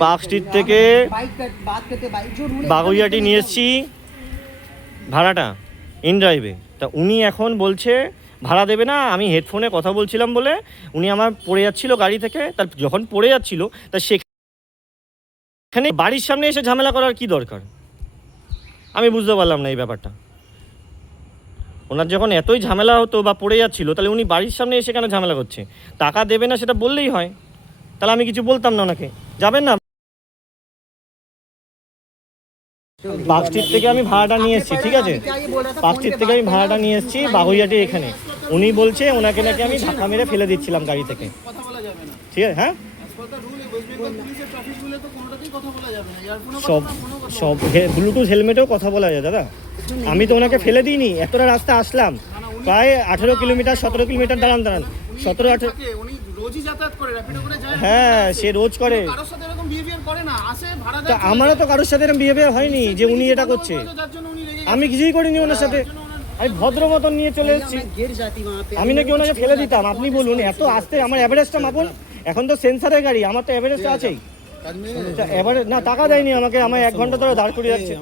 Park street থেকে বাগুইয়াটি নিয়ে এসেছি ভাড়াটা ইন ড্রাইভে। তা উনি এখন বলছে ভাড়া দেবে না, আমি হেডফোনে কথা বলছিলাম বলে উনি আমার পড়ে যাচ্ছিলো গাড়ি থেকে, তার যখন পড়ে যাচ্ছিলো তা সেখানে বাড়ির সামনে এসে ঝামেলা করার কি দরকার, আমি বুঝতে পারলাম না এই ব্যাপারটা। ওনার যখন এতই ঝামেলা হতো বা পড়ে যাচ্ছিলো, তাহলে উনি বাড়ির সামনে এসে কেন ঝামেলা করছে? টাকা দেবে না সেটা বললেই হয়, তাহলে আমি কিছু বলতাম না ওনাকে। যাবেন না, পার্ক স্ট্রিট থেকে আমি ভাড়াটা নিয়ে এসেছি, ঠিক আছে? পার্ক স্ট্রিট থেকে আমি ভাড়াটা নিয়ে এসেছি বাগুইয়াটি এখানে। উনি বলছে ওনাকে নাকি আমি ধাক্কা মেরে ফেলে দিচ্ছিলাম গাড়ি থেকে, ঠিক আছে? হ্যাঁ, সব সব ব্লুটুথ হেলমেটেও কথা বলা যায় দাদা। আমি তো ওনাকে ফেলে দিইনি, এতটা রাস্তা আসলাম, প্রায় 18 কিলোমিটার 17 কিলোমিটার দাঁড়ান 17-18। হ্যাঁ, সে রোজ করে। তা আমারও তো কারোর সাথে এরকম বিহেভিয়ার হয়নি যে উনি এটা করছে, আমি কিছুই করিনি ওনার সাথে। আমি ভদ্র মতন নিয়ে চলে এসেছি, আমি নাকি ওনাকে ফেলে দিতাম? আপনি বলুন, এত আসতে আমার অ্যাভারেজটা মাপুন। এখন তো সেন্সারের গাড়ি, আমার তো অ্যাভারেজটা আছেই। এবারে না, টাকা দেয়নি আমাকে, আমার 1 ঘন্টা ধরে দাঁড় করিয়ে রাখছে।